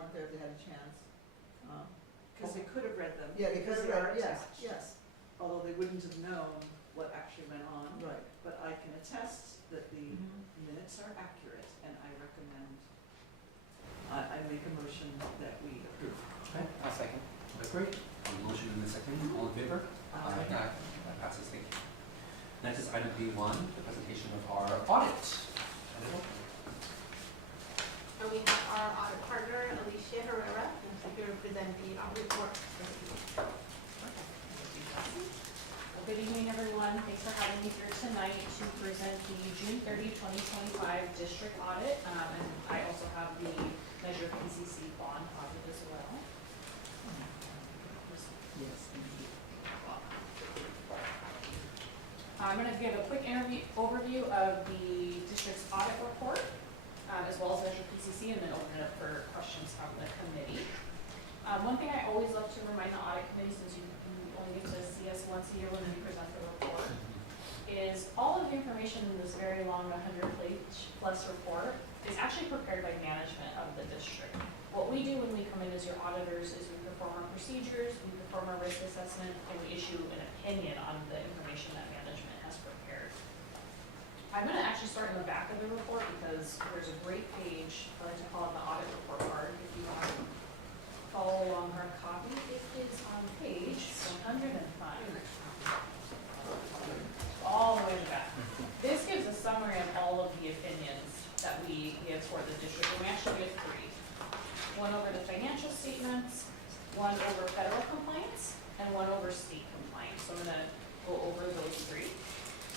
weren't there, if they had a chance. Because they could have read them. Yeah, they could have are read, yes, attached. yes, Although they wouldn't have known what actually went on. right. But I can attest that the Mhm. minutes are accurate, and I recommend, I make a motion that we approve. Okay, I'll second. That's great. Motion in a second. All in favor? Aye. That passes. Thank you. Next is item B1, the presentation of our audit. And we have our audit partner, Alicia Herrera, and she's here to present the audit report. Good evening, everyone. Thanks for having me here tonight to present the June 30, 2025 district audit. And I also have the measure PCC bond audit as well. Yes, indeed. I'm going to give a quick overview of the district's audit report, as well as measure PCC, and then open it up for questions from the committee. One thing I always love to remind the audit committee, since you only get to see us once a year when we present the report, is all of the information in this very long 100-page plus report is actually prepared by management of the district. What we do when we come in as your auditors is we perform our procedures, we perform our risk assessment, and we issue an opinion on the information that management has prepared. I'm going to actually start in the back of the report because there's a great page, I like to call it the audit report card, if you want to follow along our copy. It is on page 105. All the way to the back. This gives a summary of all of the opinions that we give for the district, and we actually give three. One over the financial statements, one over federal compliance, and one over state compliance. So I'm going to go over those three.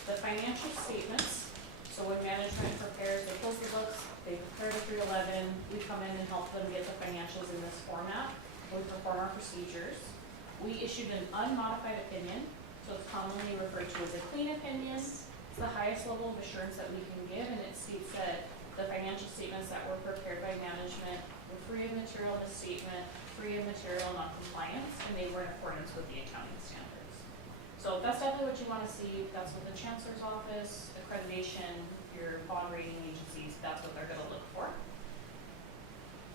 The financial statements, so when management prepares, they close the books, they prepare the 311, we come in and help them get the financials in this format. We perform our procedures. We issued an unmodified opinion, so it's commonly referred to as a clean opinion. It's the highest level of assurance that we can give, and it states that the financial statements that were prepared by management were free of material misstatement, free of material non-compliance, and they were in accordance with the accounting standards. So that's definitely what you want to see. That's what the Chancellor's Office, accreditation, your bond rating agencies, that's what they're going to look for.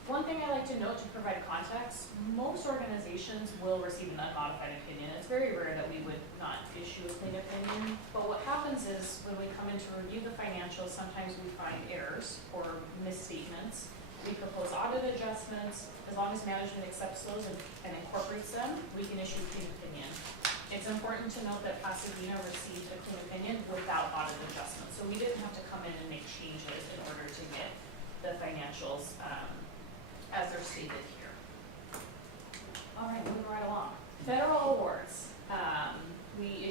One thing I like to note to provide context, most organizations will receive an unmodified opinion. It's very rare that we would not issue a clean opinion, but what happens is when we come in to review the financials, sometimes we find errors or misstatements. We propose audit adjustments. As long as management accepts those and incorporates them, we can issue a clean opinion. It's important to note that Pasadena received a clean opinion without audit adjustments, so we didn't have to come in and make changes in order to get the financials as they're stated here. All right, moving right along. Federal awards. We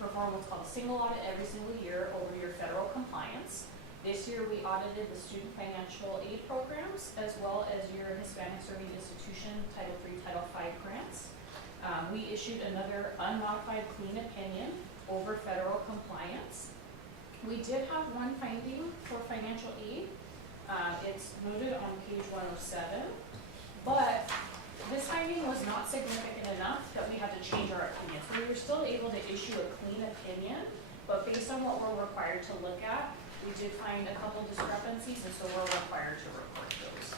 perform what's called a single audit every single year over your federal compliance. This year we audited the student financial aid programs as well as your Hispanic Serving Institution Title III, Title V grants. We issued another unmodified clean opinion over federal compliance. We did have one finding for financial aid. It's noted on page 107, but this finding was not significant enough that we had to change our opinion. So we were still able to issue a clean opinion, but based on what we're required to look at, we did find a couple discrepancies, and so we're required to report those.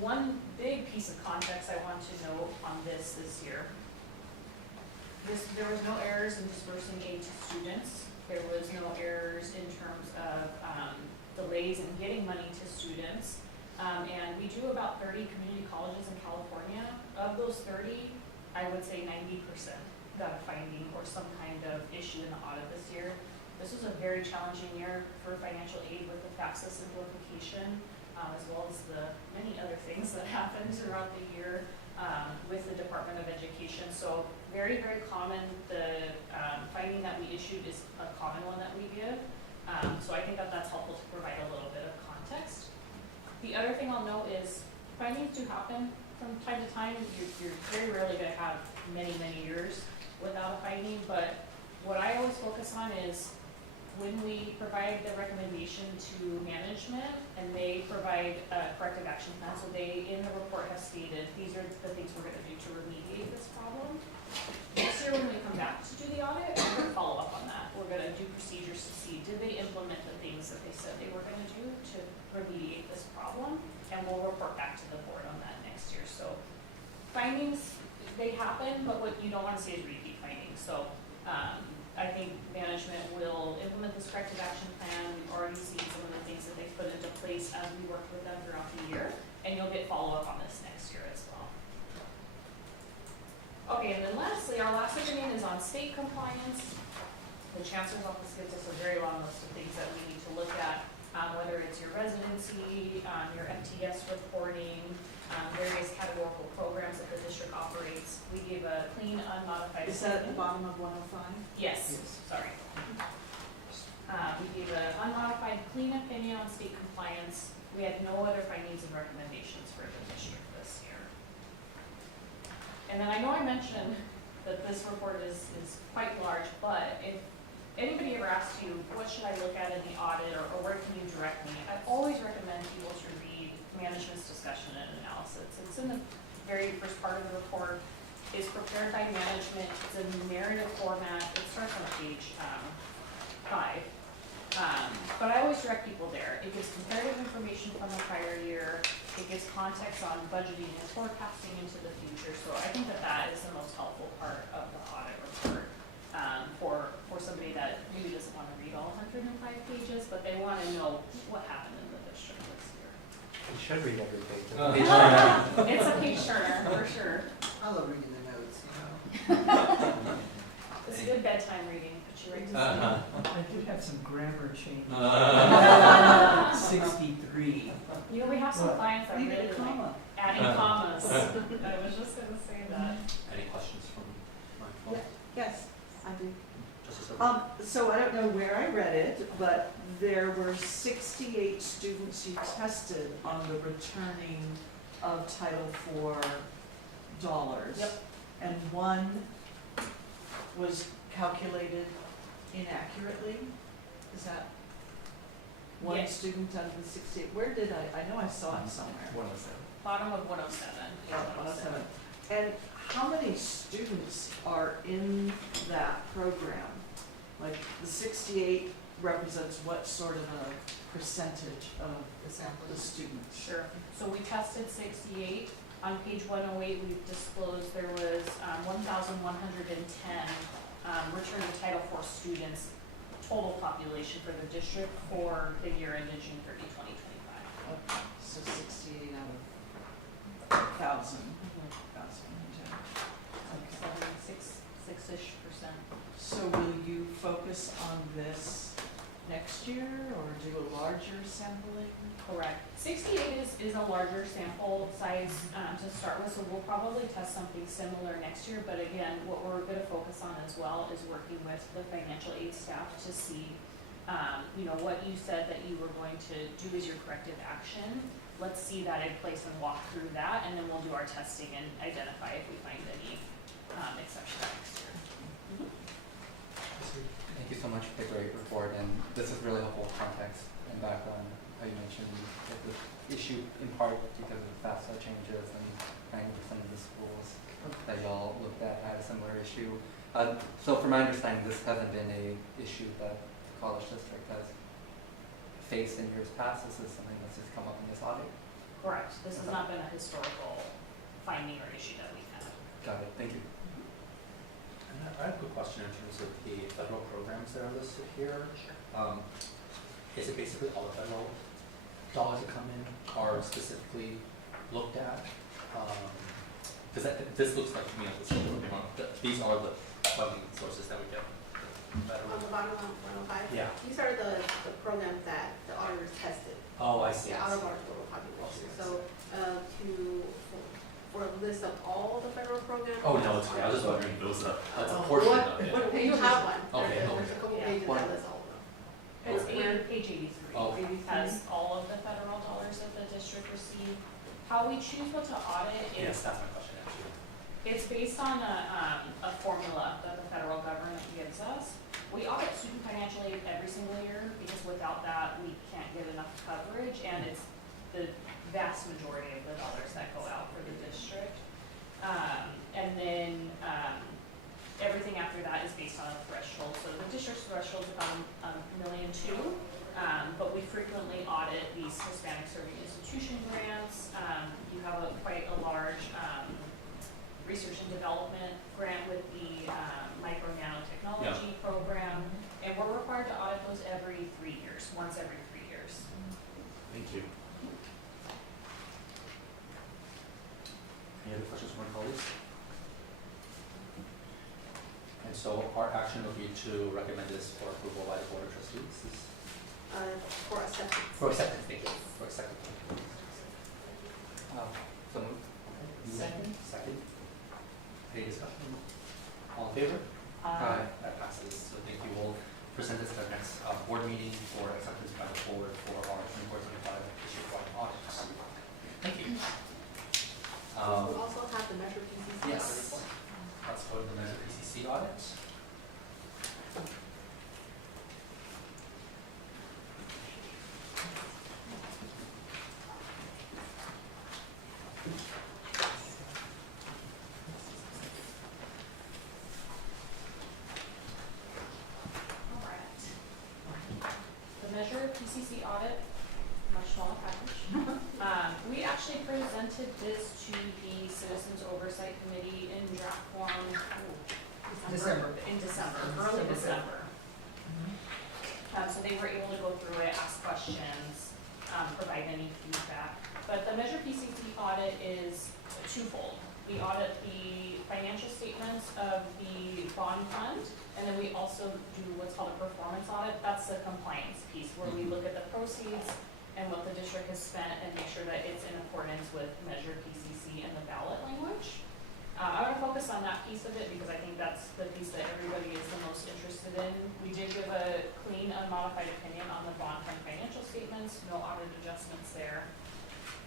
One big piece of context I want to note on this year, there was no errors in dispersing aid to students. There was no errors in terms of delays in getting money to students. And we do about 30 community colleges in California. Of those 30, I would say 90% got a finding or some kind of issue in the audit this year. This was a very challenging year for financial aid with the FAFSA simplification, as well as the many other things that happened throughout the year with the Department of Education. So very, very common. The finding that we issued is a common one that we give. So I think that that's helpful to provide a little bit of context. The other thing I'll note is findings do happen from time to time. You're very rarely going to have many, many years without a finding, but what I always focus on is when we provide the recommendation to management and they provide a corrective action plan, so they in the report have stated these are the things we're going to do to remediate this problem. Next year when we come back to do the audit, we're going to follow up on that. We're going to do procedures to see did they implement the things that they said they were going to do to remediate this problem. and we'll report back to the board on that next year. So findings, they happen, but what you don't want to see is repeat findings. So I think management will implement this corrective action plan. We've already seen some of the things that they've put into place as we worked with them throughout the year, and you'll get follow-up on this next year as well. Okay, and then lastly, our last opinion is on state compliance. The Chancellor's Office gives us a very long list of things that we need to look at, whether it's your residency, your FTS reporting, various categorical programs that the district operates. We gave a clean, unmodified. Is that at the bottom of 105? Yes, sorry. We gave an unmodified, clean opinion on state compliance. We had no other findings and recommendations for the district this year. And then I know I mentioned that this report is quite large, but if anybody ever asks you, what should I look at in the audit, or where can you direct me, I always recommend people to read management's discussion and analysis. It's in the very first part of the report. It's prepared by management. It's a narrative format. It starts on page 5. But I always direct people there. It gives comparative information from the prior year. It gives context on budgeting and forecasting into the future. So I think that that is the most helpful part of the audit report for somebody that maybe doesn't want to read all 105 pages, but they want to know what happened in the district this year. You should read every page. It's a page turner, for sure. I love reading the notes, you know. It's a good bedtime reading, put you right to sleep. I did have some grammar changes. 63. You know, we have some What? clients that Leave really it a like comma. adding commas. I was just gonna say that. Any questions from my Yeah. Yes, I do. Justice So I don't know where I read it, but there were 68 students you tested on the returning of Title IV dollars. Yep. And one was calculated inaccurately? Is that one Yes. student out of the 68? Where did I know I saw it somewhere. 107. Bottom of 107. Yeah, 107. And how many students are in that program? Like, the 68 represents what sort of a percentage of the students? Sure. So we tested 68. On page 108, we've disclosed there was 1,110 returning Title IV students, total population for the district for the year ended June 30, 2025. Okay, so 68 out of 1,000. Okay. 6-ish%. So will you focus on this next year or do a larger sampling? Correct. 68 is a larger sample size to start with, so we'll probably test something similar next year. But again, what we're going to focus on as well is working with the financial aid staff to see, what you said that you were going to do as your corrective action. Let's see that in place and walk through that, and then we'll do our testing and identify if we find any exceptions next year. Thank you so much for the great report, and this is really helpful context and background. How you mentioned that the issue in part because of the FAFSA changes and 90% of the schools that y'all looked at had a similar issue. So from my understanding, this hasn't been a issue that the college district has faced in years past. This is something that's just come up in this audit. Correct. This has not been a historical finding or issue that we had. Got it. Thank you. And I have a quick question in terms of the federal programs that are listed here. Is it basically all the federal dollars that come in are specifically looked at? Because this looks like to me like these are the funding sources that we get. On the bottom of 105? Yeah. These are the programs that the auditors tested. Oh, I see. Yeah, out of our total population. So, for a list of all the federal programs. Oh, no, it's okay. I was just wondering if it was that's a Oh, portion what- of it. What page you have one? Okay, There's okay. a couple Yeah. pages that list all of them. It's Where- page 83. Oh. Has all of the federal dollars that the district received. How we choose what to audit Yes, is, that's my question actually. it's based on a formula that the federal government gives us. We audit student financial aid every single year because without that, we can't get enough coverage, and it's the vast majority of the dollars that go out for the district. And then everything after that is based on a threshold. So the district's threshold is about $1.2 million. But we frequently audit these Hispanic serving institution grants. You have quite a large, research and development grant with the, micro nanotechnology program. And we're required to audit those every 3 years, once every 3 years. Thank you. Any other questions from our colleagues? And so our action will be to recommend this for approval by the Board of Trustees. For acceptance. For acceptance, thank you. For acceptance. So moved. Second. Second. Any discussion? All in favor? Aye. That passes. So thank you. We'll present this at our next board meeting for acceptance by the board for our 24-25 district-wide audits. Thank you. We also have the Measure PCC Yes. audit report. Let's go to the Measure PCC audit. Alright. The Measure PCC audit, much smaller package. We actually presented this to the Citizens Oversight Committee in draft form, December. in December, early December. So they were able to go through it, ask questions, provide any feedback. But the Measure PCC audit is twofold. We audit the financial statements of the bond fund, and then we also do what's called a performance audit. That's the compliance piece, where we look at the proceeds and what the district has spent and make sure that it's in accordance with Measure PCC and the ballot language. I want to focus on that piece of it because I think that's the piece that everybody is the most interested in. We did give a clean, unmodified opinion on the bond fund financial statements, no audit adjustments there.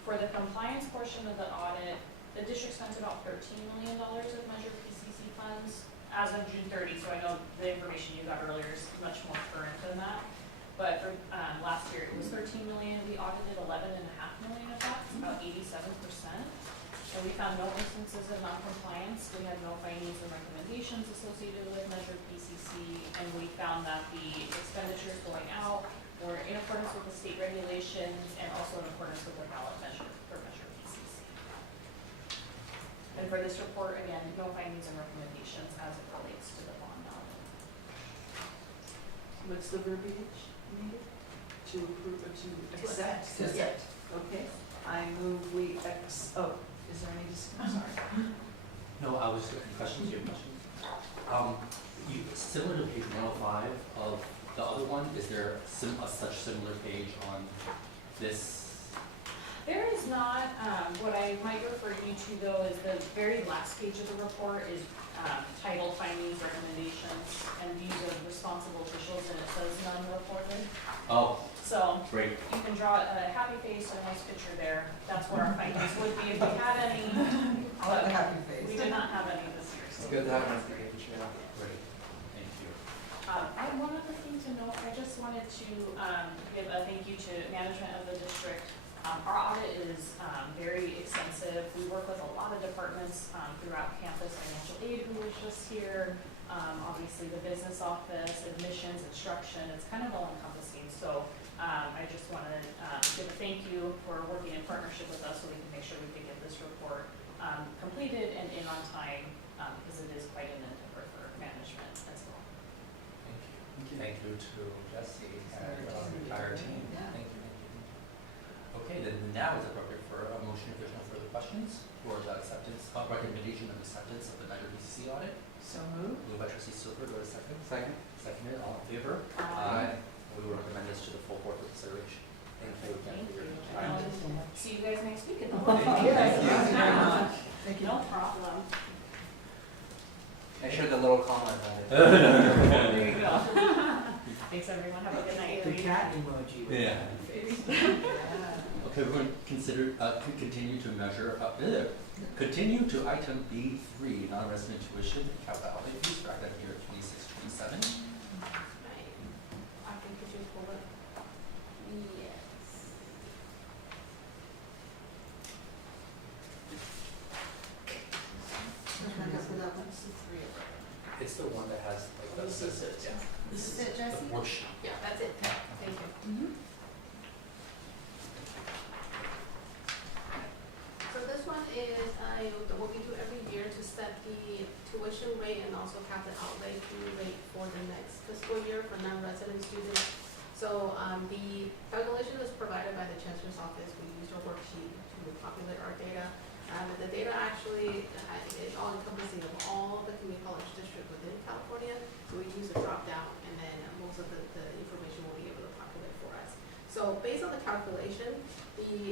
For the compliance portion of the audit, the district spent about $13 million of Measure PCC funds as of June 30, so I know the information you got earlier is much more current than that. But for last year, it was $13 million. We audited $11.5 million of that, about 87%. And we found no instances of noncompliance. We had no findings or recommendations associated with Measure PCC, and we found that the expenditures going out were in accordance with the state regulations and also in accordance with the ballot measure for Measure PCC. And for this report, again, no findings and recommendations as it relates to the bond audit. What's the verbiage needed? To approve or to accept? To accept. Okay, I move we is there any discussion? Sorry. No, I was just looking questions. You have questions? Similar to page 105 of the other one, is there such similar page on this? There is not, what I might refer you to though is the very last page of the report is titled Findings, Recommendations, and Views of Responsible Officials, and it says none reported. Oh, So great. you can draw a happy face and a nice picture there. That's where our findings would be if we had any. I like the happy face. We did not have any this year. It's So good to have an page, yeah. Great. Thank you. I have one other thing to note. I just wanted to give a thank you to management of the district. Our audit is very extensive. We work with a lot of departments throughout campus. Financial aid, who was just here. Obviously the business office, admissions, instruction. It's kind of all encompassing. So I just want to give a thank you for working in partnership with us so we can make sure we can get this report completed and in on time because it is quite an endeavor for management as well. Thank you. Thank you to Jesse and our entire team. Yeah. Thank you. Okay, then now is appropriate for a motion if there's no further questions for the acceptance, recommendation of acceptance of the Measure PCC audit. So moved. Moved by Trustee Silver, go to second. Second? Seconded, all in favor? Aye. We will recommend this to the full board for consideration. Thank you again Thank for your you. time. See you guys next week at the Thank you. Thank you. No problem. I shared the little comment on it. There you go. Thanks everyone. Have a good night. The cat emoji. with Yeah. the face. Okay, we're going to continue to item B3, non-resident tuition, capital outlay fees for academic year 26-27. Right. I think we should pull it. Yes. It's the one that has like the, This is it, yeah, This is it, Jesse? the worksheet. Yeah, that's it. Thank you. is, what we do every year to set the tuition rate and also cap the outlay fee rate for the next fiscal year for non-resident students. So, the calculation is provided by the Chancellor's Office. We used our worksheet to populate our data. The data actually is all encompassing of all the community college districts within California. So we use a drop down, and then most of the information will be able to populate for us. So based on the calculation,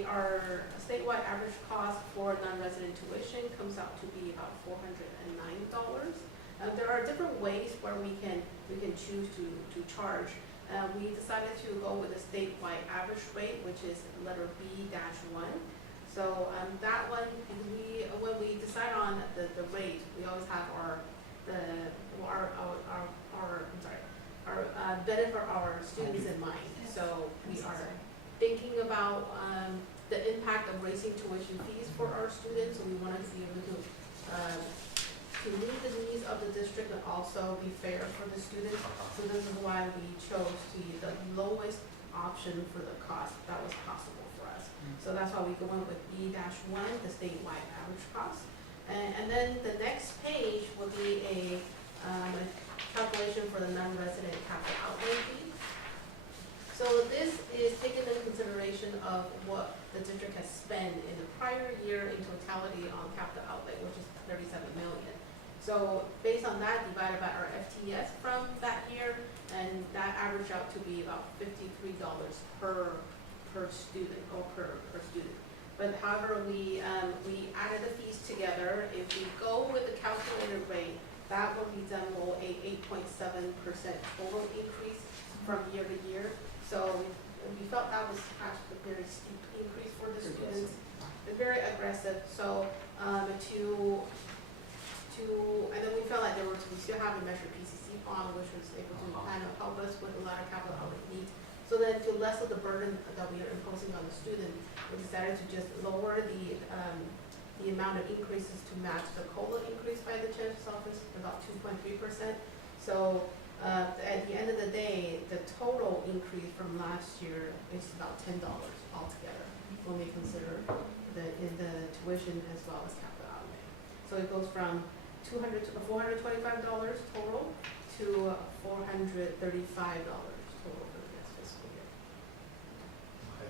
our statewide average cost for non-resident tuition comes out to be about $409. There are different ways where we can choose to charge. We decided to go with a statewide average rate, which is letter B-1. So that one, when we decide on the rate, we always have our benefit for our students in mind. So we are thinking about the impact of raising tuition fees for our students. So we wanted to be able to meet the needs of the district and also be fair for the students. So this is why we chose the lowest option for the cost that was possible for us. So that's why we went with B-1, the statewide average cost. And then the next page will be a calculation for the non-resident capital outlay fee. So this is taking into consideration of what the district has spent in the prior year in totality on capital outlay, which is $37 million. So based on that, divided by our FTS from that year, and that averaged out to be about $53 per student or per student. But however, we added the fees together. If we go with the calculated rate, that will resemble a 8.7% total increase from year to year. So we felt that was actually a very steep increase for the students. It's very aggressive. So and then we felt like we still have a measured PCC bond, which was able to kind of help us with a lot of capital outlay needs. So then to lessen the burden that we are imposing on the student, we decided to just lower the amount of increases to match the COLA increase by the Chancellor's Office, about 2.3%. So at the end of the day, the total increase from last year is about $10 altogether when we consider the tuition as well as capital outlay. So it goes from $425 total to $435 total for the next fiscal year. Okay.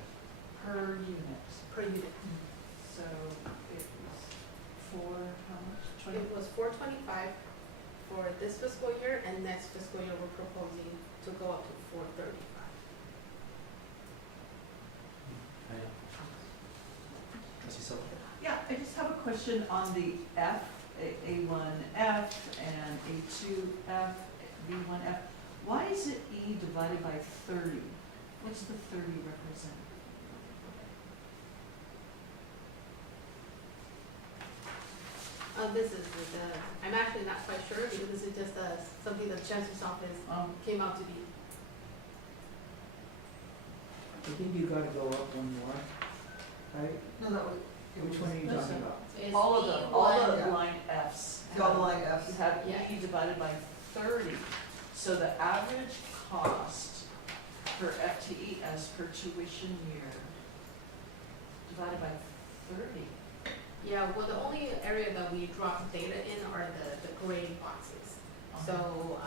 Per unit. Per unit. So it was for how much? It was $425 for this fiscal year, and next fiscal year we're proposing to go up to $435. Yeah, I just have a question on the F, A1F and A2F, B1F. Why is it E divided by 30? What's the 30 represent? This is I'm actually not quite sure because this is just something that the Chancellor's Office came out to be. I think you gotta go up one more, right? No, that was. Which one are you talking about? It's All of them, B1. all the yeah. line Fs. Double line Fs. You have Yeah. E divided by 30. So the average cost for FTE as per tuition year divided by 30. Yeah, well, the only area that we drop data in are the gray boxes. So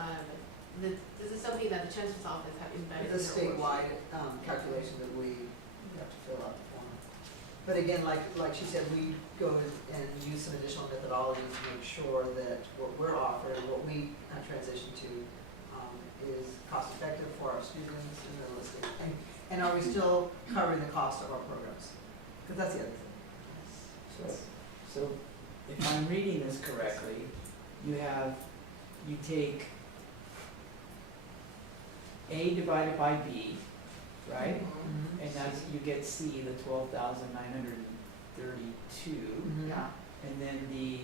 this is something that the Chancellor's Office have embedded. It's a in their worksheet. statewide calculation that we have to fill out the form. But again, like she said, we go and use some additional methodology to make sure that what we're offering, what we transition to, is cost effective for our students and realistic. And are we still covering the cost of our programs? Because that's the other thing. So if I'm reading this correctly, you take A divided by B, right? Mhm. And that's, you get C, the 12,932. Yeah. And then the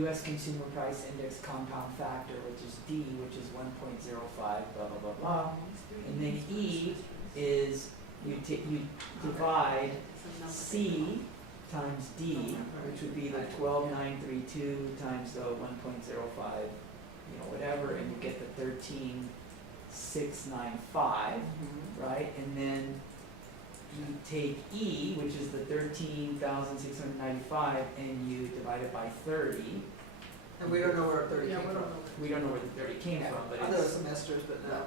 US Consumer Price Index compound factor, which is D, which is 1.05, blah, blah, blah, blah. And then E is, you divide C times D, which would be the 12,932 times the 1.05, whatever, and you get the 13,695, right? And then you take E, which is the 13,695, and you divide it by 30. And we don't know where 30 Yeah, came we from. don't know. We don't know where the 30 came from, but Other it's, semesters, but no.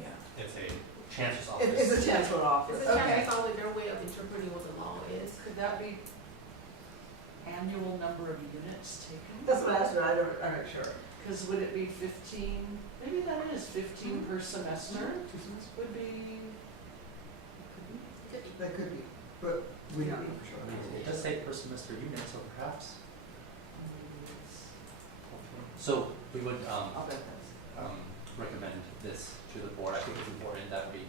yeah. It's a chancellor's office. It's a chancellor office, It's a okay. chance, only their way of interpreting what the law is. Could that be annual number of units taken? That's what I asked, but I'm not sure. Because would it be 15, maybe that is 15 per semester would be, That could be, but we don't know for sure. It does say per semester unit, so perhaps. So we would I'll bet that's. recommend this to the board. I think it's important that we,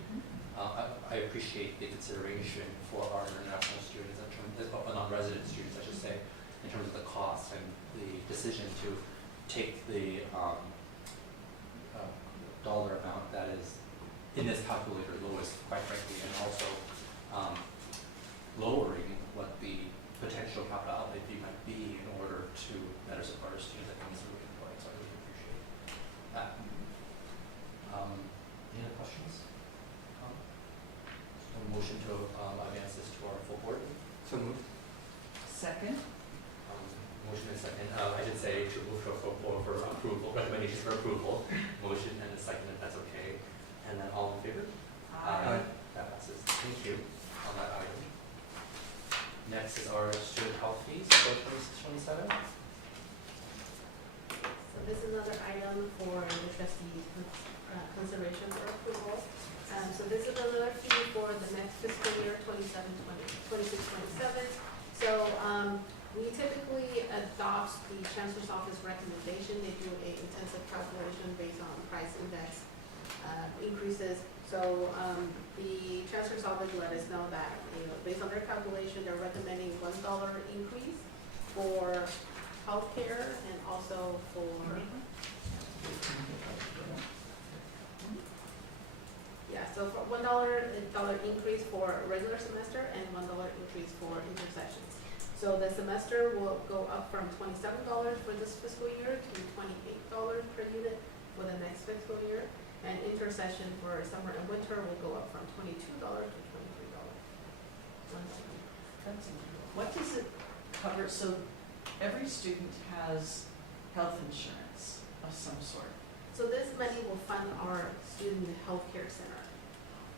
I appreciate the consideration for our international students, in terms non-resident students, I should say, in terms of the cost and the decision to take the dollar amount that is in this calculator lowest, quite frankly, and also lowering what the potential capital outlay fee might be in order to better support our students. I think is really important, so I really appreciate that. Any other questions? A motion to advance this to our full board. So moved. Second? Motion and second. I did say to move to a full board for approval, recommendations for approval. Motion and a second, if that's okay. And then all in favor? Aye. That passes. Thank you on that item. Next is our student health fees for 26-27. So this is another item for the trustees' consideration for approval. So this is another fee for the next fiscal year, 26-27. So we typically adopt the Chancellor's Office recommendation. They do a intensive calculation based on price index increases. So the Chancellor's Office let us know that, based on their calculation, they're recommending $1 increase for healthcare and also for, so for $1 increase for regular semester and $1 increase for intersessions. So the semester will go up from $27 for this fiscal year to $28 per unit for the next fiscal year. And intersession for summer and winter will go up from $22 to $23. What does it cover? So every student has health insurance of some sort. So this money will fund our student healthcare center.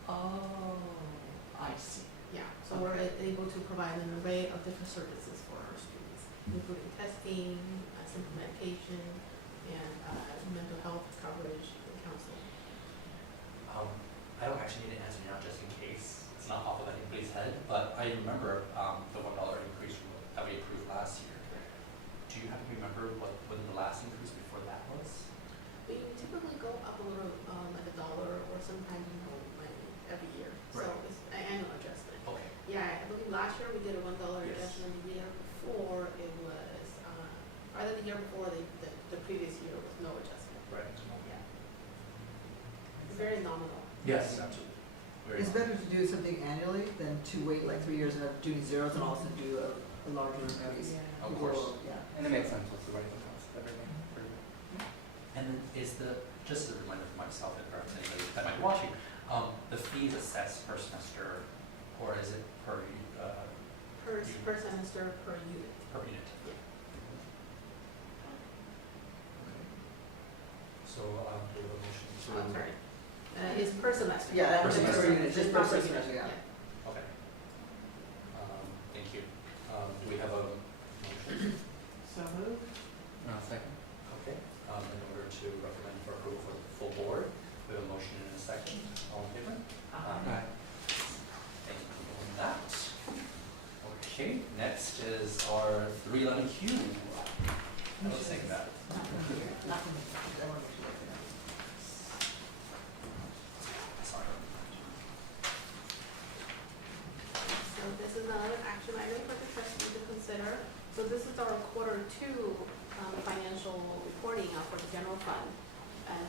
Oh, I see. Yeah, so we're able to provide an array of different services for our students, including testing, simple medication, and mental health coverage and counseling. I don't actually need to answer now just in case it's not off of anybody's head, but I remember the $1 increase that we approved last year. Do you happen to remember when the last increase before that was? We typically go up a little, like $1 or sometimes every year. So Right. it's an annual adjustment. Okay. Yeah, I believe last year we did a $1 Yes. adjustment. The year before it was, either the year before the previous year was no adjustment. Right. Yeah. It's very nominal. Yes, absolutely. Very It's much. better to do something annually than to wait like 3 years and have doing zeros and also do a larger increase. Of course. Yeah. And it makes sense what's the right cost, everything. And then is just as a reminder for myself and perhaps anybody that might be watching, the fees assessed per semester, or is it per Per semester, per unit. per unit? Yeah. So, do we have a motion to? I'm sorry. It's per semester. Yeah, that Per was semester. per unit, just per Not per semester, yeah. Okay. Thank you. Do we have a motion? So moved. Second. Okay. In order to recommend for approval for the full board, we have a motion and a second. All in favor? Aye. Thank you for that. Okay, next is our 311Q. Let's think about it. Sorry. So this is another action item for the trustees to consider. So this is our Q2 financial reporting for the general fund.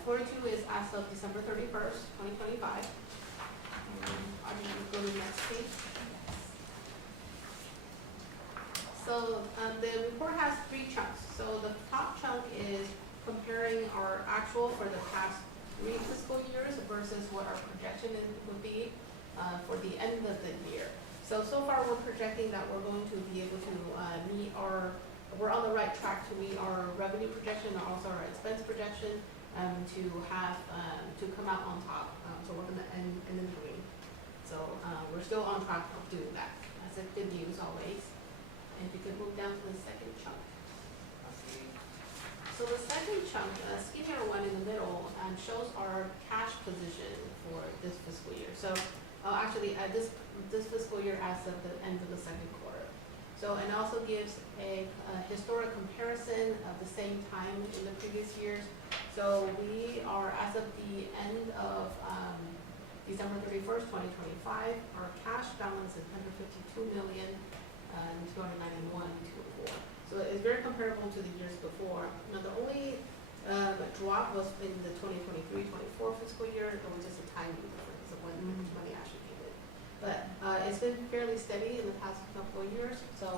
Q2 is as of December 31st, 2025. I can go to the next page. So the report has 3 chunks. So the top chunk is comparing our actual for the past 3 fiscal years versus what our projection would be. for the end of the year. So far, we're projecting that we're going to be able to we're on the right track to meet our revenue projection and also our expense projection, to come out on top. So we're gonna end in the green. So we're still on track of doing that. That's a good news always. And if you could move down to the second chunk. Okay. So the second chunk, skinnier one in the middle, shows our cash position for this fiscal year. So actually, this fiscal year as of the end of the second quarter. So, and also gives a historic comparison of the same time in the previous years. So we are, as of the end of December 31st, 2025, our cash balance is $152,291,204. So it's very comparable to the years before. Now the only drop was in the 2023-24 fiscal year. It was just a timing difference of when money actually came in. But it's been fairly steady in the past couple of years. So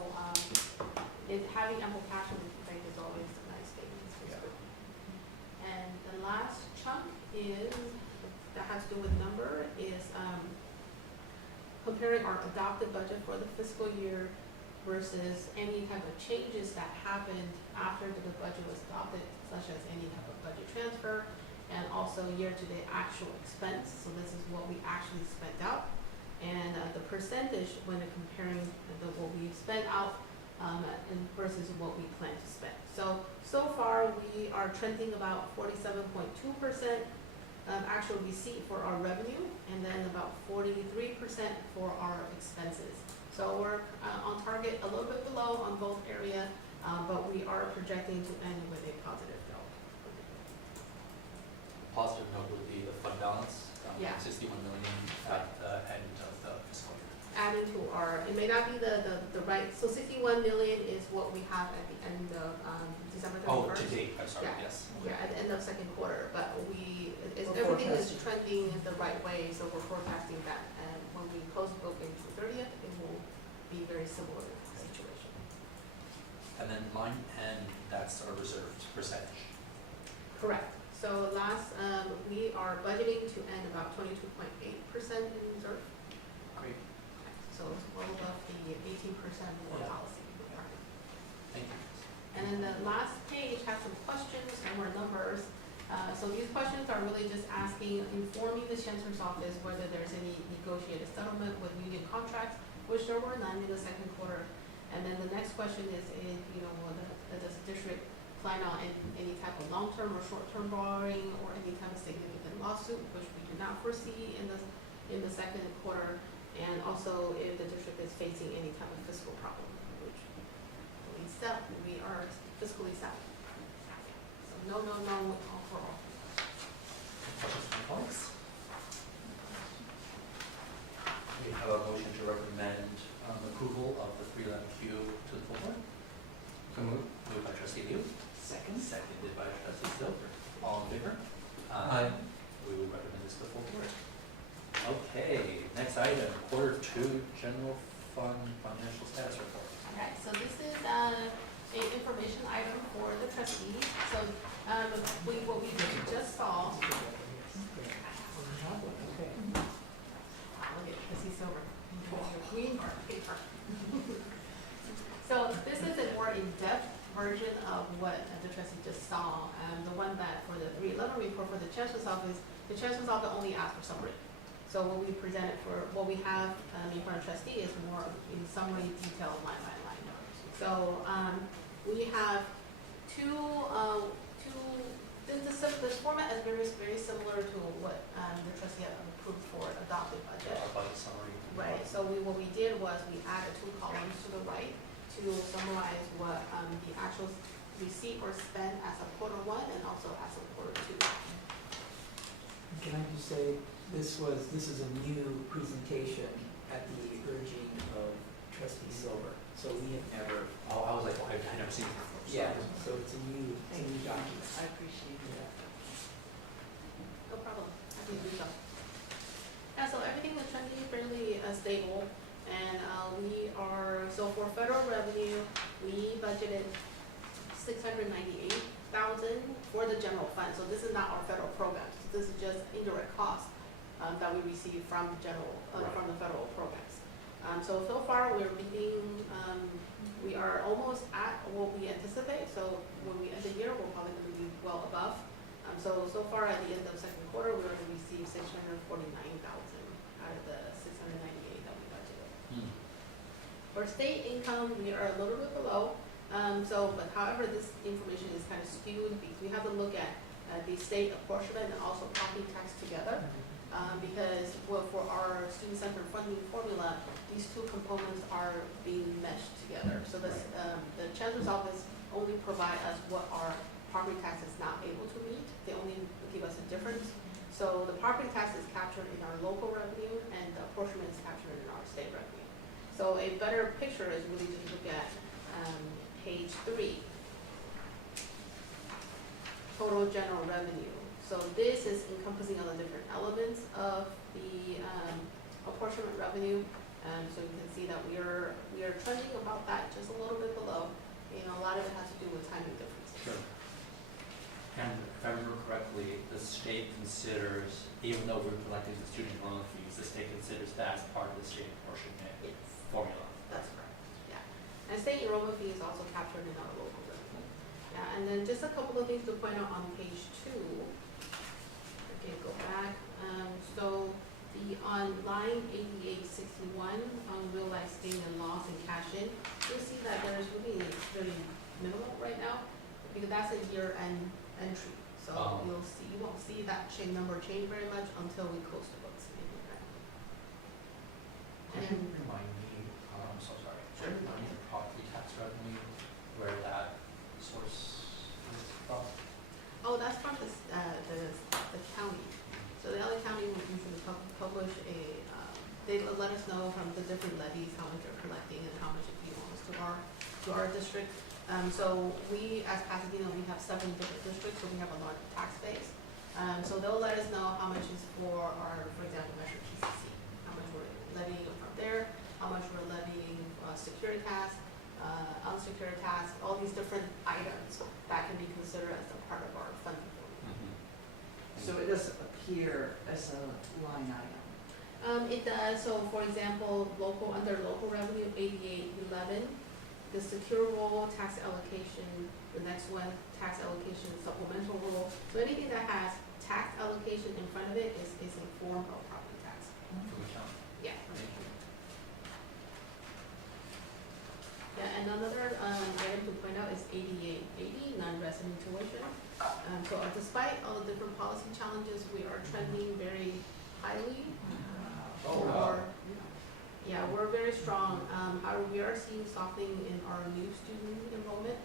having ample cash in the bank is always a nice thing. And the last chunk that has to do with number is comparing our adopted budget for the fiscal year versus any type of changes that happened after the budget was adopted, such as any type of budget transfer, and also year-to-date actual expense. So this is what we actually spent out, and the percentage when comparing what we spent out and versus what we plan to spend. So far we are trending about 47.2% actual receipt for our revenue, and then about 43% for our expenses. So we're on target, a little bit below on both areas, but we are projecting to end with a positive note. Positive note would be the fund balance, Yeah. 61 million at the end of the fiscal year. Adding to our, it may not be the right, so 61 million is what we have at the end of December 31st. Oh, to date, I'm sorry, Yeah. yes. Yeah, at the end of second quarter, but We're everything is forecasting. trending the right way, so we're forecasting that, and when we close the book in June 30th, it will be very similar situation. And then line N, that's our reserved percentage. Correct. So we are budgeting to end about 22.8% in reserve. Great, So it's well above the 18% more Yeah. policy requirement. thank you. And then the last page has some questions and more numbers. So these questions are really just informing the Chancellor's office whether there's any negotiated settlement with union contracts, which there were none in the second quarter. And then the next question is, does the district plan on any type of long-term or short-term borrowing or any type of significant lawsuit, which we do not foresee in the second quarter, and also if the district is facing any type of fiscal problem, which we are fiscally sound. So no, overall. Questions from colleagues? We have a motion to recommend approval of the 311Q to the full board. So move. Moved by trustee Liu, Second? seconded by trustee Silver. All in favor? Aye. We would recommend this to the full board. Okay, next item, quarter two general fund financial status report. Okay, so this is an information item for the trustees. So what we just saw, Okay. I'll get trustee Silver, green part paper. So this is a more in-depth version of what the trustee just saw. The one that for the 311 report for the Chancellor's office, the Chancellor's office only asked for summary. So what we presented what we have in front of trustee is more in summary, detailed line by line. So we have this format is very similar to what the trustee had approved for adopted budget. Our budget summary. Right, so what we did was we added 2 columns to the right to summarize what the actual receipt or spend as of quarter 1 and also as of quarter 2. Can I just say, this is a new presentation at the urging of trustee Silver, so we have never. Oh, I was like, well, I've never seen it before. So- Yeah, so it's a new document. I appreciate that. No problem, happy to do so. Yeah, so everything was trending fairly stable, and so for federal revenue, we budgeted $698,000 for the general fund. So this is not our federal programs, this is just indirect costs. that we receive from Right. from the federal programs. So far, we're meeting, we are almost at what we anticipate, so when we end the year, we're probably gonna be well above. So far, at the end of second quarter, we're gonna receive 649,000 out of the 698 that we budgeted. Hmm. For state income, we are a little bit below, but however, this information is kind of skewed because we have to look at the state apportionment and also property tax together. Because for our student-centered funding formula, these two components are being meshed together. So the chancellor's office only provide us what our property tax is not able to meet. They only give us a difference. So the property tax is captured in our local revenue and the apportionment is captured in our state revenue. So a better picture is really to look at page 3, total general revenue. So this is encompassing all the different elements of the apportionment revenue. So you can see that we are trending about that, just a little bit below. A lot of it has to do with timing differences. Sure. And if I remember correctly, the state considers, even though we're collecting the student loan fees, the state considers that as part of the state apportionment Yes, formula. that's correct. Yeah, and state enrollment fee is also captured in our local revenue. Yeah, and then just a couple of things to point out on page 2. Okay, go back. So on line 8861, on realized gain and loss and cash in, you'll see that there's really very minimal right now because that's a year-end entry. So you won't see that number change very much until we close the books. Could you remind me, I'm so sorry, could you remind me the property tax revenue, where that source is from? Oh, that's from the county. So the LA County will usually publish they let us know from the different levies how much they're collecting and how much it belongs to our district. So we, as Pasadena, we have 7 different districts, so we have a large tax base. So they'll let us know how much is for example, Metro TCC, how much we're levying from there, how much we're levying security tax, unsecured tax, all these different items that can be considered as a part of our funding formula. So it doesn't appear as a line item. It does. So, for example, under local revenue 8811, the secure roll tax allocation. The next one, tax allocation supplemental roll. So anything that has tax allocation in front of it is a form of property tax. From the county? Yeah. Thank you. Yeah, and another item to point out is 8880, non-resident tuition. So despite all the different policy challenges, we are trending very highly. Yeah, we're very strong. We are seeing softening in our new student enrollment.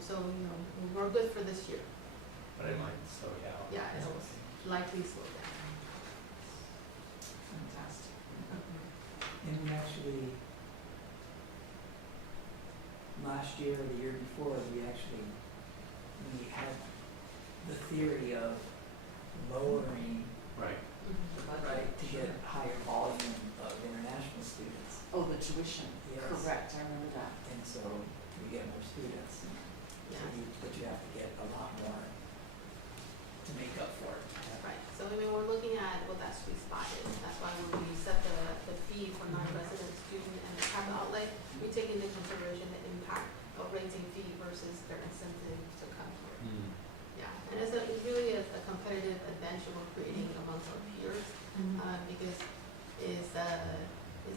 So, we're good for this year. But I might, so yeah. Yeah, it's likely slow down. Fantastic. And we actually, last year or the year before, we had the theory of lowering, Right. right, to get higher volume of international students. Oh, the tuition. Yes. Correct, I remember that. And so we get more students, Yeah. but you have to get a lot more to make up for it. Right, so we're looking at what that sweet spot is. That's why when we set the fee for non-resident student and the capital outlay, we take into consideration the impact of raising fee versus their incentive to come here. Yeah, and it's really a competitive advantage we're creating amongst our peers, because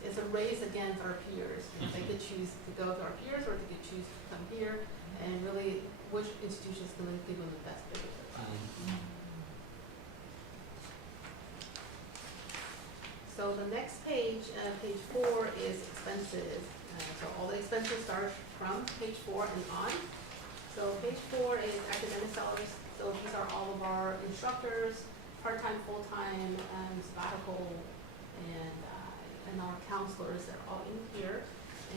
it's a race against our peers. They could choose to go to our peers or they could choose to come here, and really which institution is going to give them the best benefit. So the next page, page 4, is expenses. So all the expenses start from page 4 and on. So page 4 is academic salaries. So these are all of our instructors, part-time, full-time, sabbatical, and our counselors. They're all in here.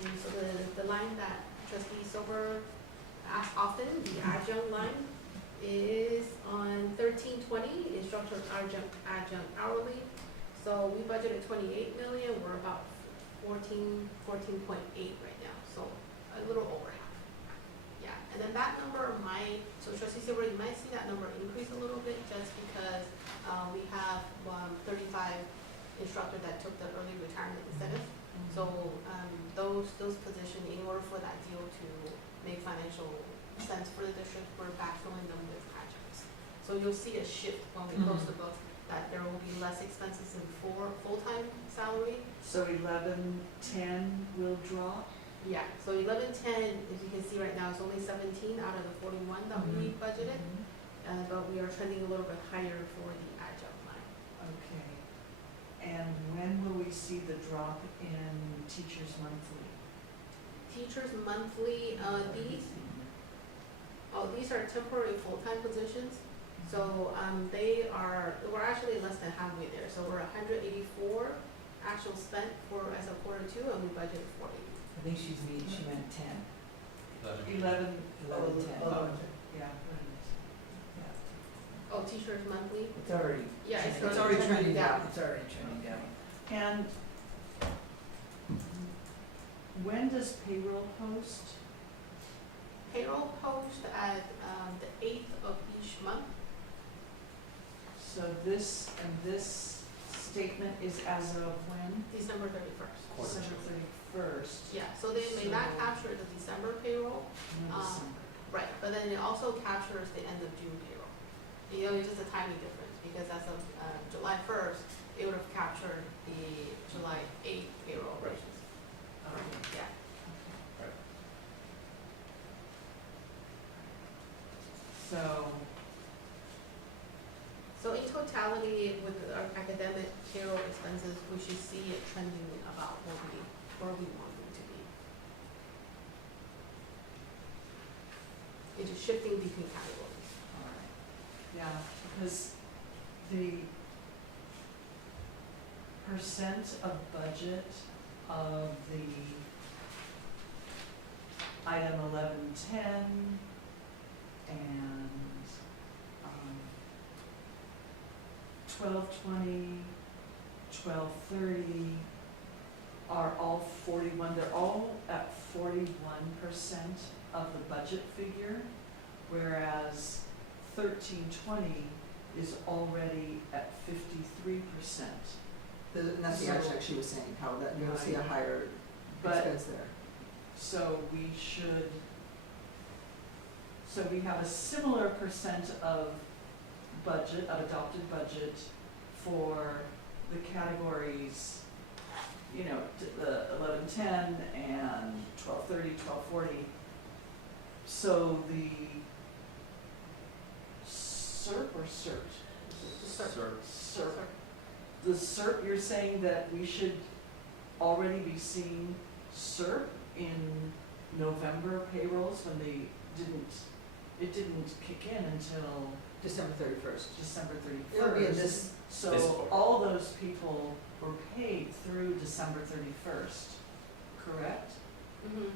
And so the line that Trustee Silver asks often, the adjunct line, is on 1320, instructor adjunct hourly. So we budgeted 28 million. We're about 14.8 right now. So a little over half. Yeah, and then that number might, so Trustee Silver, you might see that number increase a little bit just because We have 35 instructors that took the early retirement incentive. So those positions, in order for that deal to make financial sense for the district, we're backfilling them with adjuncts. So you'll see a shift when we close the book, that there will be less expenses in full-time salary. So 1110 will drop? Yeah, so 1110, as you can see right now, it's only 17 out of the 41 that we budgeted, but we are trending a little bit higher for the adjunct line. Okay. And when will we see the drop in teachers monthly? Teachers monthly, these are temporary full-time positions. So we're actually less than halfway there. So we're 184 actual spent as a quarter two, and we budgeted 40. I think she meant 10. 11, 11, 10. yeah. Oh, teachers monthly? It's already. Yeah, It's already trending down. It's already trending down. And when does payroll post? Payroll post at the 8th of each month. So this statement is as of when? December 31st. Quarter December two. 31st. Yeah, so they may not So- capture the December payroll, No, December. right, but then it also captures the end of June payroll. You know, it's just a tiny difference, because as of July 1st, it would have captured the July 8th payroll versus, yeah. So in totality, with our academic payroll expenses, we should see it trending about where we want them to be. It's just shifting between categories. Alright, yeah, because the percent of budget of the item 1110 and 1220, 1230 are all 41, they're all at 41% of the budget figure, whereas 1320 is already at 53%. And that's the So- adjunct she was saying, how that you'll see a higher But expense there. so we have a similar percent of budget, of adopted budget for the categories, you know, the 1110 and 1230, 1240. So the SERP or CERT? SERP. The SERP, you're saying that we should already be seeing SERP in November payrolls when it didn't kick in until December 31st. December 31st. It'll be in this, So This quarter. all those people were paid through December 31st, correct? Mm-hmm.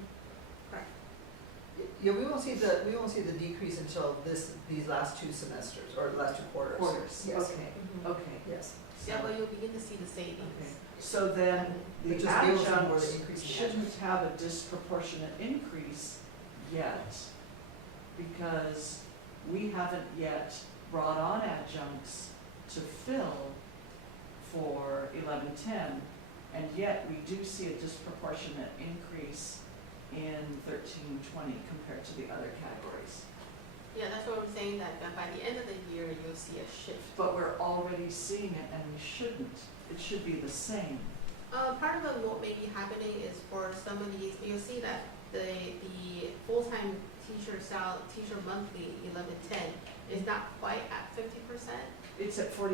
yeah, we won't see the decrease until these last two semesters, or last two quarters. Quarters, Yes. okay, Mm-hmm. okay. Yes. Yeah, but you'll begin to see the savings. Okay. So then But the just be able to see more of adjuncts the increase in the shouldn't adjuncts. have a disproportionate increase yet, because we haven't yet brought on adjuncts to fill for 1110, and yet we do see a disproportionate increase in 1320 compared to the other categories. Yeah, that's what I'm saying, that by the end of the year, you'll see a shift. But we're already seeing it, and we shouldn't. It should be the same. Part of what may be happening is for some of these, you'll see that the full-time teacher monthly 1110 is not quite at 50%. It's at 41%.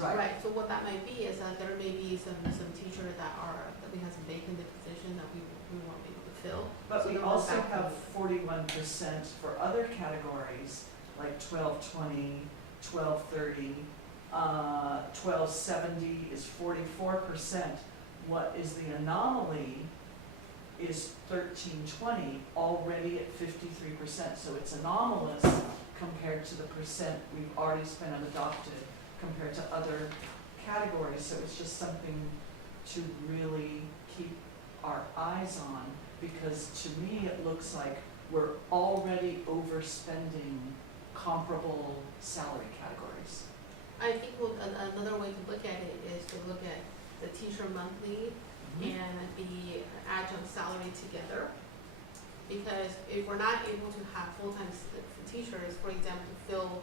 Right. So what that might be is that there may be some teachers that we have some vacant position that we won't be able to fill. But So we then we're also back to- have 41% for other categories, like 1220, 1230, 1270 is 44%. What is the anomaly is 1320, already at 53%. So it's anomalous compared to the percent we've already spent on adopted compared to other categories. So it's just something to really keep our eyes on, because to me it looks like we're already overspending comparable salary categories. I think another way to look at it is to look at the teacher monthly and the adjunct salary together. Because if we're not able to have full-time teachers, for example, to fill,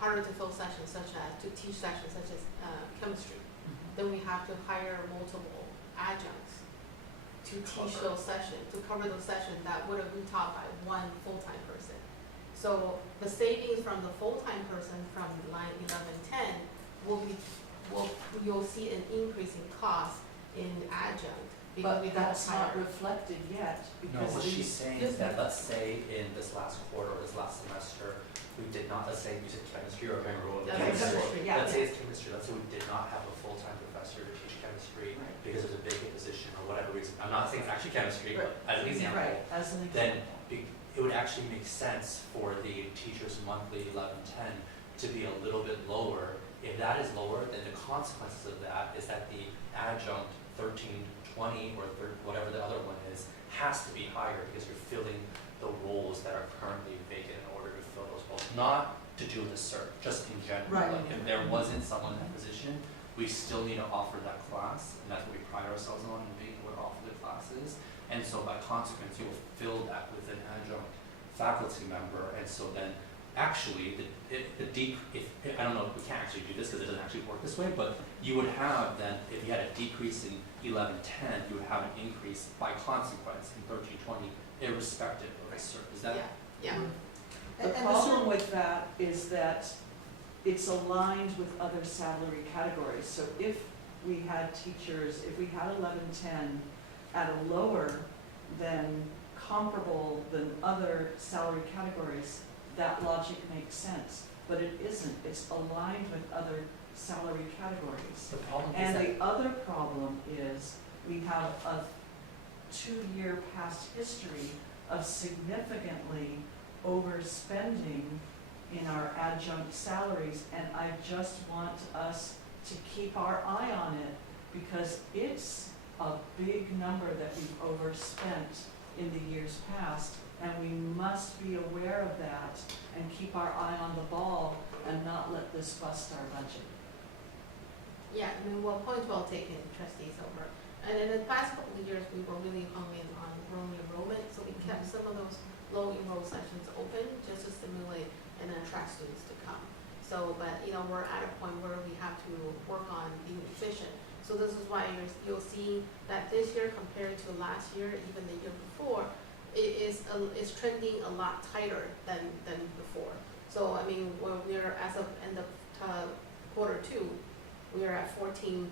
harder to fill sessions to teach sessions such as chemistry, then we have to hire multiple adjuncts to teach those sessions, to cover those sessions that would have been taught by one full-time person. So the savings from the full-time person from line 1110 you'll see an increase in cost in adjunct because we But have that's to not hire. reflected yet, No, because what she's saying is this- that, let's say in this last quarter or this last semester, we did not, let's say you said chemistry or Yeah, chemistry. chemistry, yeah. Let's say it's chemistry, let's say we did not have a full-time professor to teach chemistry Right. because there's a vacant position or whatever reason. I'm not saying it's actually chemistry, but as an example. Right, as an Then example. it would actually make sense for the teacher's monthly 1110 to be a little bit lower. If that is lower, then the consequences of that is that the adjunct 1320 or whatever the other one is has to be higher because you're filling the roles that are currently vacant in order to fill those roles. Not to do with the cert, just in general. Right. Like if there wasn't someone in that position, we still need to offer that class, and that's what we pride ourselves on, and being able to offer the classes. And so by consequence, you'll fill that with an adjunct faculty member, and so then actually, I don't know, we can't actually do this because it doesn't actually work this way, but you would have then, if you had a decrease in 1110, you would have an increase by consequence in 1320, irrespective of the cert. Is that? Yeah. The problem with that is that it's aligned with other salary categories. So if we had teachers, if we had 1110 at a lower than comparable than other salary categories, that logic makes sense. But it isn't. It's aligned with other salary categories. The problem is And that the other problem is we have a 2-year past history of significantly overspending in our adjunct salaries, and I just want us to keep our eye on it because it's a big number that we've overspent in the years past, and we must be aware of that and keep our eye on the ball and not let this bust our budget. Yeah, I mean, well, point well taken, trustees over. And in the past couple of years, we were really hung in on growing enrollment, so we kept some of those low enroll sessions open just to stimulate and attract students to come. So, but, we're at a point where we have to work on being efficient. So this is why you'll see that this year compared to last year, even the year before, it's trending a lot tighter than before. So, I mean, we're as of end of quarter 2, we're at 14.8,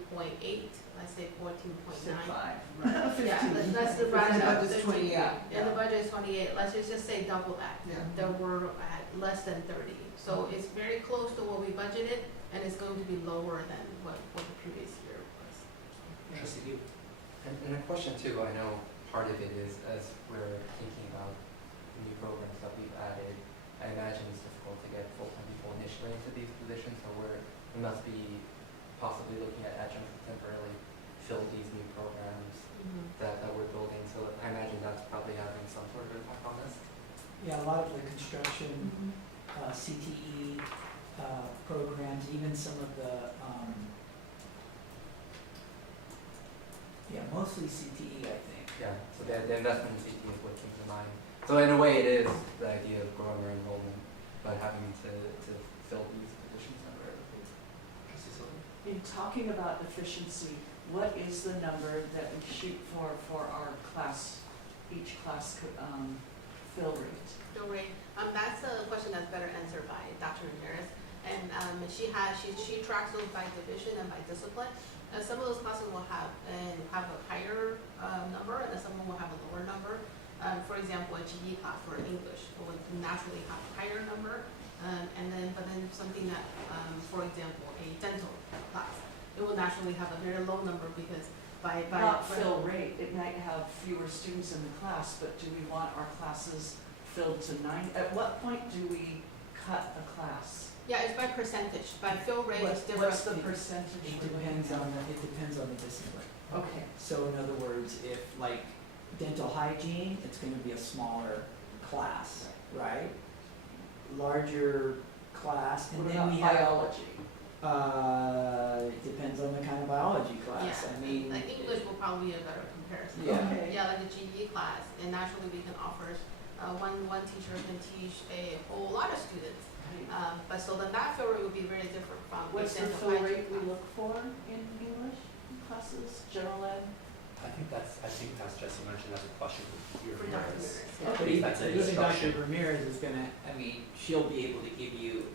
let's say 14.9. Yeah, let's divide And the it up. budget's 28, And the budget is 28, let's just say double that. Yeah. Then we're at less than 30. So it's very close to what we budgeted, and it's going to be lower than what the previous year was. Trustee Yu. And a question too, I know part of it is as we're thinking about new programs that we've added, I imagine it's difficult to get full-time people initially into these positions, so we must be possibly looking at adjuncts to temporarily fill these new programs that we're building, so I imagine that's probably having some sort of impact on this. Yeah, a lot of the construction, CTE programs, even some of the, mostly CTE, I think. Yeah, so the investment in CT is what comes to mind. So in a way, it is the idea of growing our enrollment, but having to fill these positions temporarily. Trustee Silver. In talking about efficiency, what is the number that we shoot for our class, each class fill rate? No, right. That's a question that's better answered by Dr. Ramirez. And she tracks those by division and by discipline. Some of those classes will have a higher number, and some of them will have a lower number. For example, a GE class for English will naturally have a higher number, but then something that, for example, a dental class, it will naturally have a very low number because Not fill rate, it might have fewer students in the class, but do we want our classes filled to 9? At what point do we cut a class? Yeah, it's by percentage. By fill rate, it's different. What's the percentage? It we're looking depends at? on the discipline. Okay, So in other words, if like dental hygiene, it's gonna be a smaller class, right? Larger class, and What then about we have. biology? It depends on the kind of biology class, Yeah, I mean. like English will probably be a better comparison. Yeah. Okay. Yeah, like a GE class, and naturally we can offer, one teacher can teach a whole lot of students. But so then that fill rate would be very different from. What's the example, fill high rate we class. look for in English classes, general ed? I think that's Jesse mentioned, that's a question for your For Dr. Ramirez, yeah. But If that's a even Dr. instruction. Ramirez is gonna, I mean, she'll be able to give you,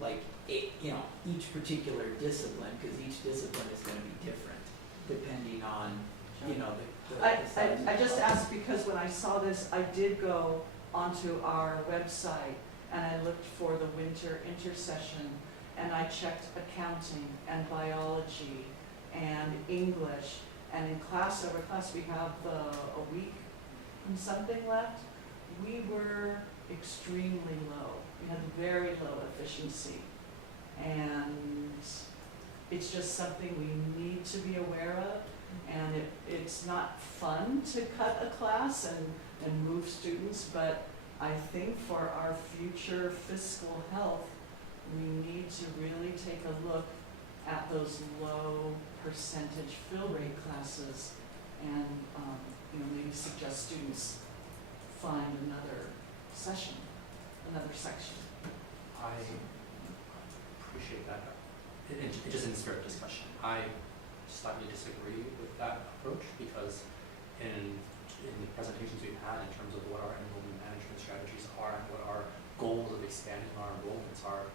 like, each particular discipline, cause each discipline is gonna be different, depending on, the size of I the just class. asked because when I saw this, I did go onto our website and I looked for the winter intersession and I checked accounting and biology and English. And in class over class, we have a week and something left. We were extremely low. We had very low efficiency. And it's just something we need to be aware of. And it's not fun to cut a class and move students, but I think for our future fiscal health, we need to really take a look at those low percentage fill rate classes and, maybe suggest students find another session, another section. I appreciate that. It just in spirit of discussion. I slightly disagree with that approach because in the presentations we've had in terms of what our enrollment management strategies are and what our goals of expanding our enrollments are,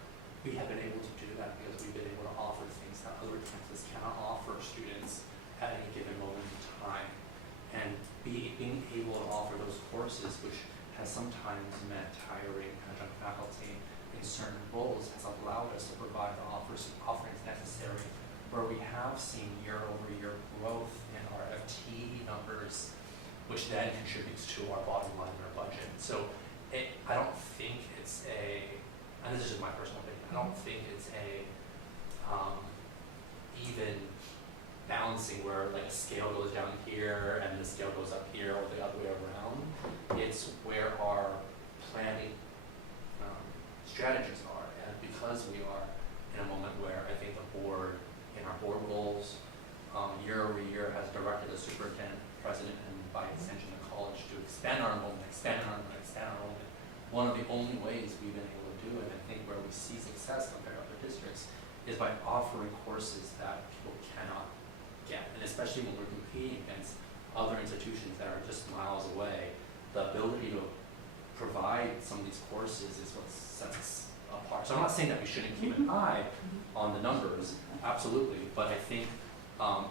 we have been able to do that because we've been able to offer things that other campuses cannot offer students at any given moment in time. And being able to offer those courses, which has sometimes meant hiring adjunct faculty in certain roles, has allowed us to provide the offerings necessary where we have seen year-over-year growth in our FTE numbers, which then contributes to our bottom line and our budget. So I don't think it's and this is just my personal opinion, I don't think it's even balancing where like a scale goes down here and the scale goes up here or the other way around. It's where our planning strategies are, and because we are in a moment where I think the board, in our board goals, year over year has directed the superintendent, president, and by extension the college to expand our enrollment. One of the only ways we've been able to do it, I think where we see success compared to other districts, is by offering courses that people cannot get. And especially when we're competing against other institutions that are just miles away, the ability to provide some of these courses is what sets us apart. So I'm not saying that we shouldn't keep an eye on the numbers, absolutely, but I think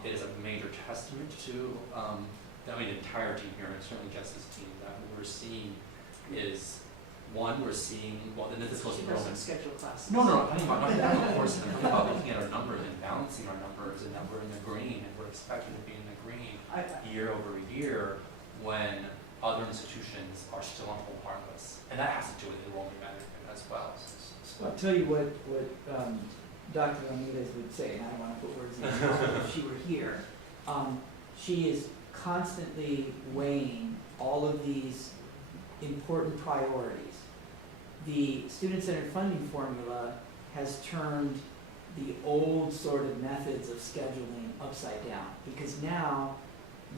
it is a major testament to the entire team here, and certainly Jess's team, that what we're seeing is, one, we're seeing, well, and this goes to She doesn't enrollment. schedule classes. No, I'm talking about of course, I'm talking about looking at our numbers and balancing our numbers, and that we're in the green, and we're expecting to be in the green year over year when other institutions are still on hold harmless. And that has to do with enrollment management as well. I'll tell you what Dr. Ramirez would say, and I don't want to put words in her mouth if she were here. She is constantly weighing all of these important priorities. The student-centered funding formula has turned the old sort of methods of scheduling upside down, because now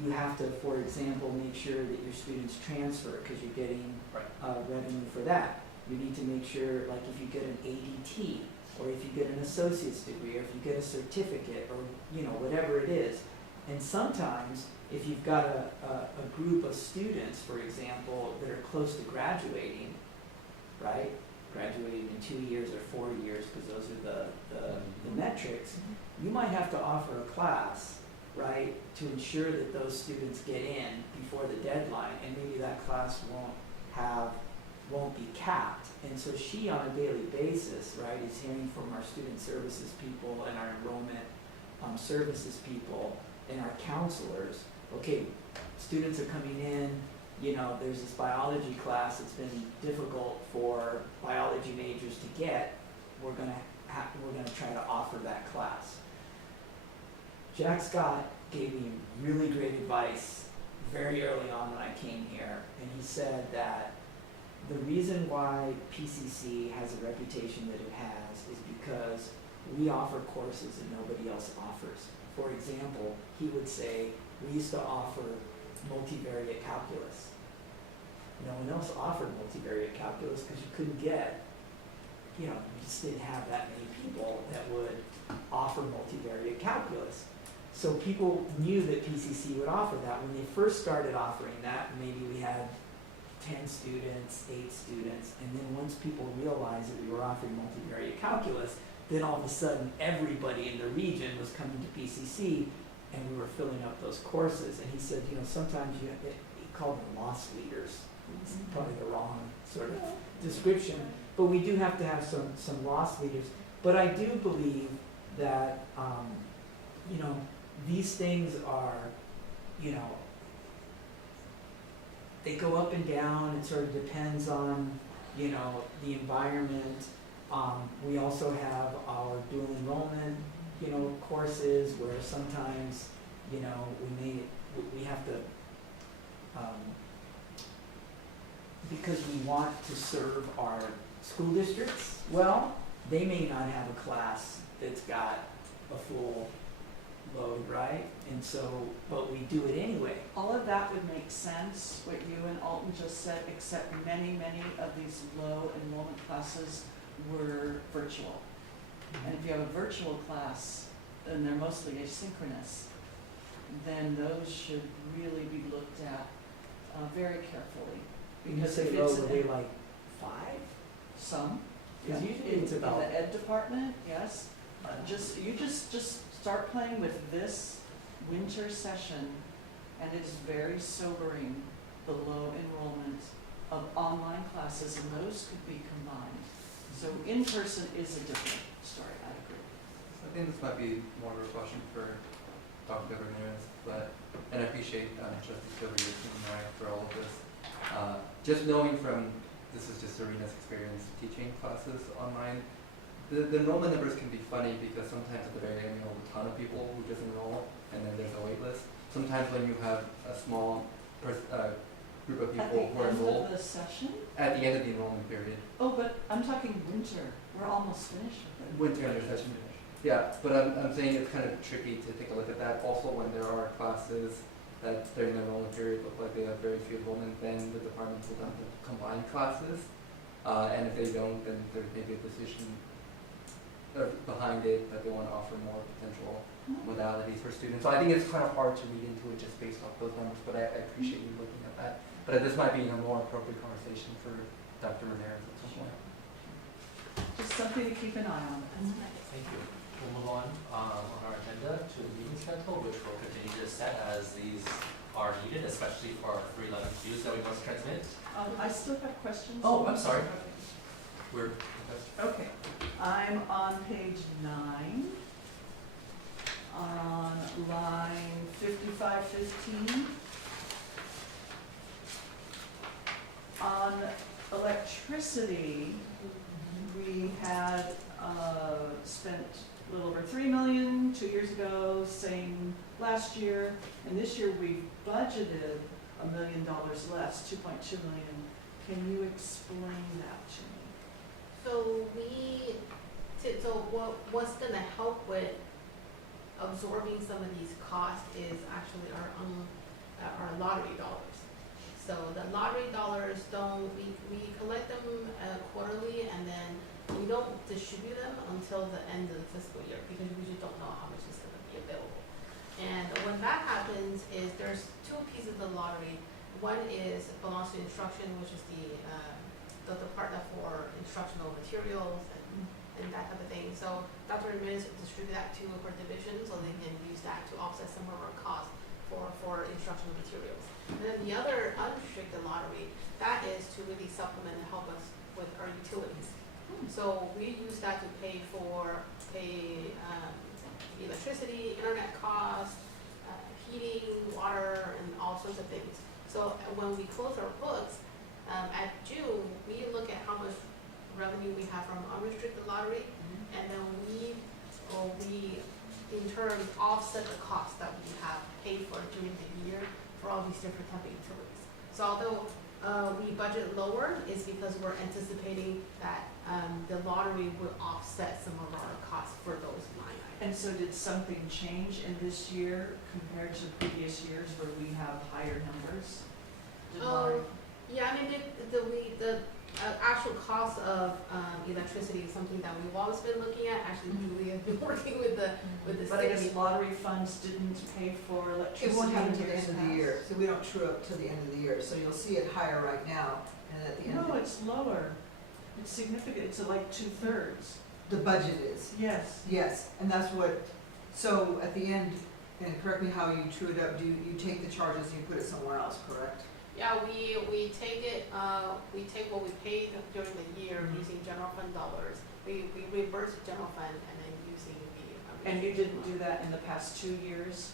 you have to, for example, make sure that your students transfer because you're getting revenue for that. You need to make sure, like if you get an ADT, or if you get an associate's degree, or if you get a certificate, or whatever it is. And sometimes, if you've got a group of students, for example, that are close to graduating, right? Graduating in 2 years or 4 years, because those are the metrics, you might have to offer a class, right, to ensure that those students get in before the deadline, and maybe that class won't be capped. And so she, on a daily basis, right, is hearing from our student services people and our enrollment services people and our counselors, okay, students are coming in, there's this biology class that's been difficult for biology majors to get, we're gonna try to offer that class. Jack Scott gave me really great advice very early on when I came here, and he said that the reason why PCC has a reputation that it has is because we offer courses that nobody else offers. For example, he would say, we used to offer multivariate calculus. No one else offered multivariate calculus because you couldn't get, you just didn't have that many people that would offer multivariate calculus. So people knew that PCC would offer that. When they first started offering that, maybe we had 10 students, 8 students, and then once people realized that we were offering multivariate calculus, then all of a sudden everybody in the region was coming to PCC and we were filling up those courses. And he said, sometimes he called them loss leaders. It's probably the wrong sort of description, but we do have to have some loss leaders. But I do believe that, these things are, they go up and down. It sort of depends on, the environment. We also have our dual enrollment, courses where sometimes, we have to, because we want to serve our school districts well, they may not have a class that's got a full load, right? And so, but we do it anyway. All of that would make sense, what you and Alton just said, except many of these low enrollment classes were virtual. And if you have a virtual class, and they're mostly asynchronous, then those should really be looked at very carefully. When you Because say if low, it's were they like 5? some, Because yeah, usually it's about, in the ed department, yes. You just start playing with this winter session, and it's very sobering, the low enrollment of online classes, and those could be combined. So in-person is a different story, I agree. So I think this might be more of a question for Dr. Ramirez, and I appreciate Trustee Silver, your team, right, for all of this. Just knowing from, this is just Serena's experience teaching classes online, the enrollment numbers can be funny because sometimes at the very end you have a ton of people who just enroll and then there's a wait list. Sometimes when you have a small group of people who are At the enrolled end of the session? at the end of the enrollment period. Oh, but I'm talking winter, we're almost finished with it. Winter session. Yeah, but I'm saying it's kind of tricky to take a look at that. Also, when there are classes that during the enrollment period look like they have very few enrollment, then the departments will have to combine classes. And if they don't, then there may be a decision behind it that they want to offer more potential modalities for students. So I think it's kind of hard to read into it just based off those numbers, but I appreciate you looking at that. But this might be a more appropriate conversation for Dr. Ramirez at some point. Just something to keep an eye on. Thank you. We'll move on our agenda to the meeting schedule, which we'll continue to set as these are needed, especially for our 311 Qs that we must transmit. I still have questions. Oh, I'm sorry. We're Okay, I'm on page 9, on line 5515. On electricity, we had spent a little over $3 million 2 years ago, same last year, and this year we budgeted $1 million less, 2.2 million. Can you explain that to me? So what's gonna help with absorbing some of these costs is actually our lottery dollars. So the lottery dollars we collect them quarterly, and then we don't distribute them until the end of the fiscal year because we just don't know how much is gonna be available. And when that happens is there's 2 pieces of the lottery. One belongs to instruction, which is the department for instructional materials and that type of thing. So Dr. Ramirez distribute that to her division so they can use that to offset some of our costs for instructional materials. And then the other unrestricted lottery, that is to really supplement and help us with our utilities. So we use that to pay electricity, internet costs, heating, water, and all sorts of things. So when we close our books, at June, we look at how much revenue we have from unrestricted lottery, and then we in turn offset the costs that we have paid for during the year for all these different type of utilities. So although we budget lower is because we're anticipating that, the lottery would offset some of our costs for those line items. And so did something change in this year compared to previous years where we have higher numbers? Did lottery- Yeah, I mean, the actual cost of, electricity is something that we've always been looking at. Actually, Julie has been working with the But I city. guess lottery funds didn't pay for electricity. It won't happen in till the years end of the past. year, so we don't true up till the end of the year, so you'll see it higher right now, and at the end, No, it's lower. It's significant, it's like 2/3. the budget is. Yes. Yes, and that's what, so at the end, and correct me how you true it up, do you take the charges and you put it somewhere else, correct? Yeah, we take it, we take what we paid during the year Mhm. using general fund dollars. We reimburse general fund and then using the. And you didn't do that in the past 2 years?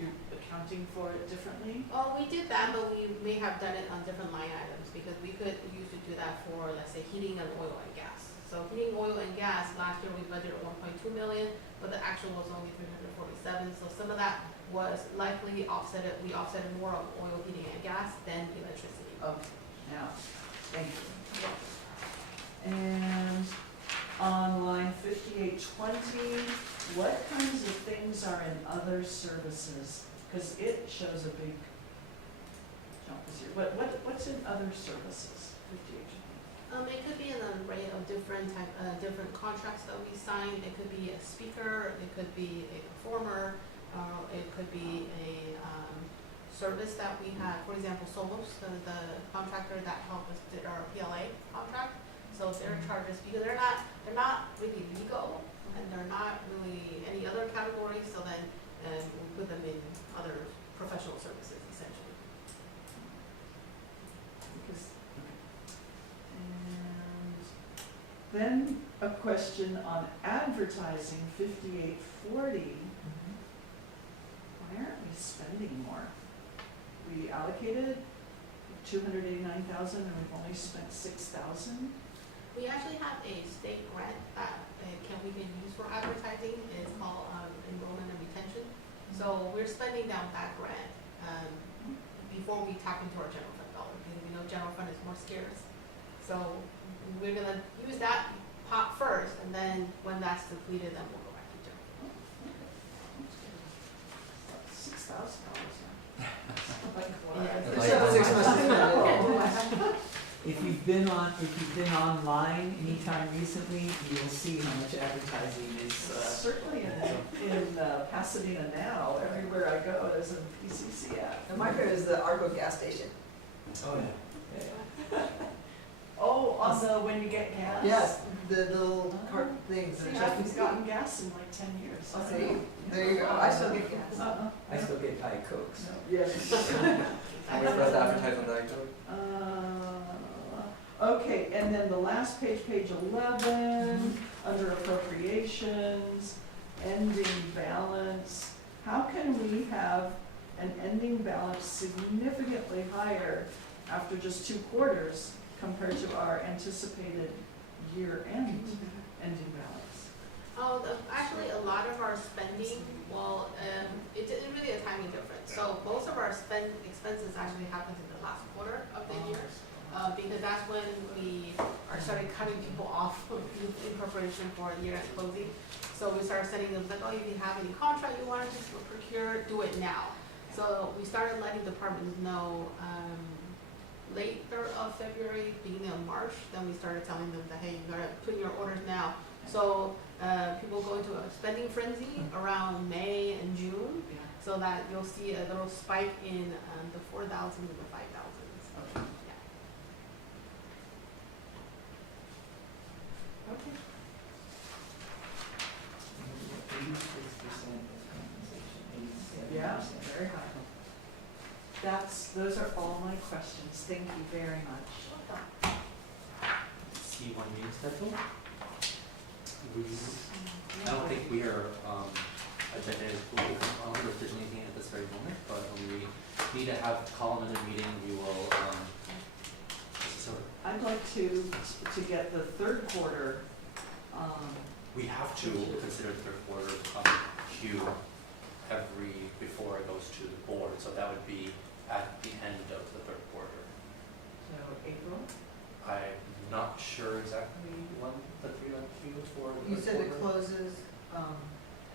You're accounting for it differently? Oh, we did that, but we may have done it on different line items, because we could usually do that for, let's say, heating and oil and gas. So heating, oil and gas, last year we budgeted 1.2 million, but the actual was only 347, so some of that was likely offsetted, we offsetted more of oil, heating and gas than electricity. Okay, now, thank you. And on line 5820, what kinds of things are in other services? Because it shows a big jump this year. What's in other services, 5820? It could be an array of different different contracts that we signed. It could be a speaker, it could be a performer, it could be a, service that we had, for example, Solos, the contractor that helped us did our PLA contract. So their charges, because they're not really legal, and they're not really any other category, so then, we put them in other professional services essentially. Because, and then a question on advertising, 5840. Why aren't we spending more? We allocated 289,000 and we've only spent 6,000? We actually have a state grant that we can use for advertising. It's called enrollment and retention. So we're spending down that grant before we tap into our general fund dollar, because we know general fund is more scarce. So we're gonna use that pot first, and then when that's depleted, then we'll go back to general. $6,000 now. There's several 6 months to spend it. If you've been online anytime recently, you'll see how much advertising is, Certainly in Pasadena now, everywhere I go, there's a PCC ad. And my favorite is the Arco gas station. oh yeah. Oh, on the, when you get gas? Yes, the little cart things. See, that I you haven't see. gotten gas in like 10 years. Oh, see, there you go, I still get gas. I still get Diet Cokes. Yes. And we're supposed to advertise on that. Okay, and then the last page, page 11, under appropriations, ending balance. How can we have an ending balance significantly higher after just 2 quarters compared to our anticipated year-end ending balance? Oh, actually, a lot of our spending, well, it's really a timing difference. So most of our expenses actually happens in the last quarter of the year, because that's when we are starting cutting people off in preparation for year-end closing. So we started sending them like, oh, if you have any contract you wanted to procure, do it now. So we started letting departments know, late of February, beginning of March, then we started telling them that, hey, you gotta put in your orders now. So, people go into a spending frenzy around May and June, so that you'll see a little spike in, the 4,000 and the 5,000. Okay. Yeah. Okay. 86% is compensation, 87%. Yeah, very high. Those are all my questions. Thank you very much. C1 meeting schedule. I don't think we are, agenda is fully on or if there's anything at this very moment, but when we need to have call another meeting, we will, I'd like to get the third quarter, we have to consider the third quarter, Q before it goes to the board, so that would be at the end of the third quarter. so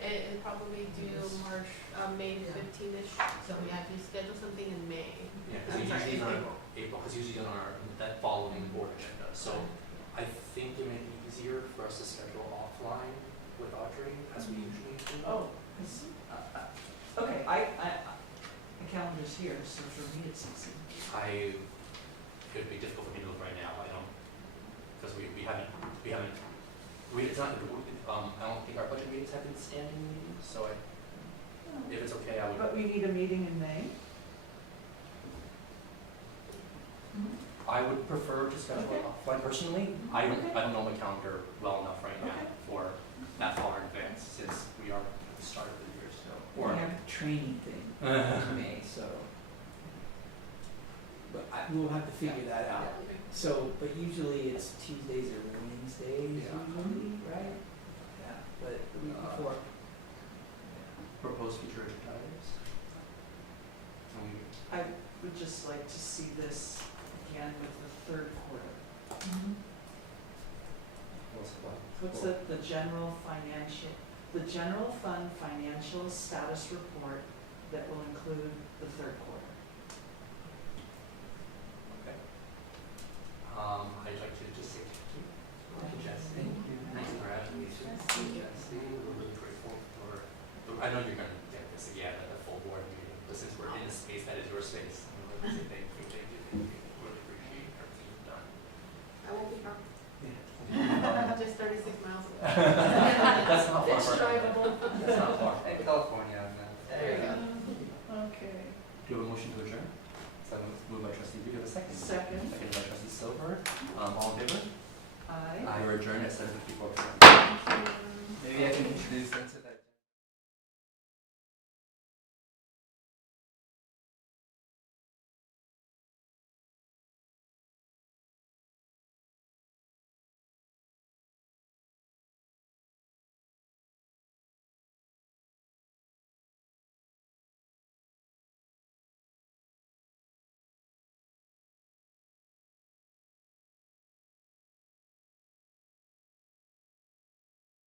It'd probably do March, May Yeah. 15th-ish, so we have to schedule something in May. Yeah, because usually these are April, because usually on our, that following board agenda, so I think it may be easier for us to schedule offline with Audrey, as we usually do. Oh, 'cause, okay, the calendar's here, so for me it's easy. It'd be difficult for me to look right now, I don't, because we haven't, it's not, I don't think our budget meetings have been standing meetings, so if it's okay, I would. But we need a meeting in May? I would prefer to schedule Okay. it offline personally. I don't know my calendar well enough right now Okay. for that far in advance, since we are at the start of the year, so. We have a training thing in May, so. But we'll have to figure that out. So, but usually it's Tuesdays or Wednesdays Yeah. usually, right? Yeah, but the week before. Proposed future agenda items. And we, I would just like to see this again with the third quarter. What's the general fund financial status report that will include the third quarter? okay. I'd like to just say thank you to Jesse. Thank you for having me. Jesse, we're really grateful for, I know you're gonna get this again at the full board meeting, but since we're in a space that is your space, I'm going to say thank you. Really appreciate everything you've done. I won't be far, Yeah. just 36 miles away. That's not far. It's drivable. That's not far. In California, man. There you go. Okay. Do you have a motion to adjourn? So moved by trustee Reed, do you have a second? Second. Second by trustee Silver. All in favor? Aye. I adjourn at 7:54 p.m. Thank you. Maybe I can introduce them to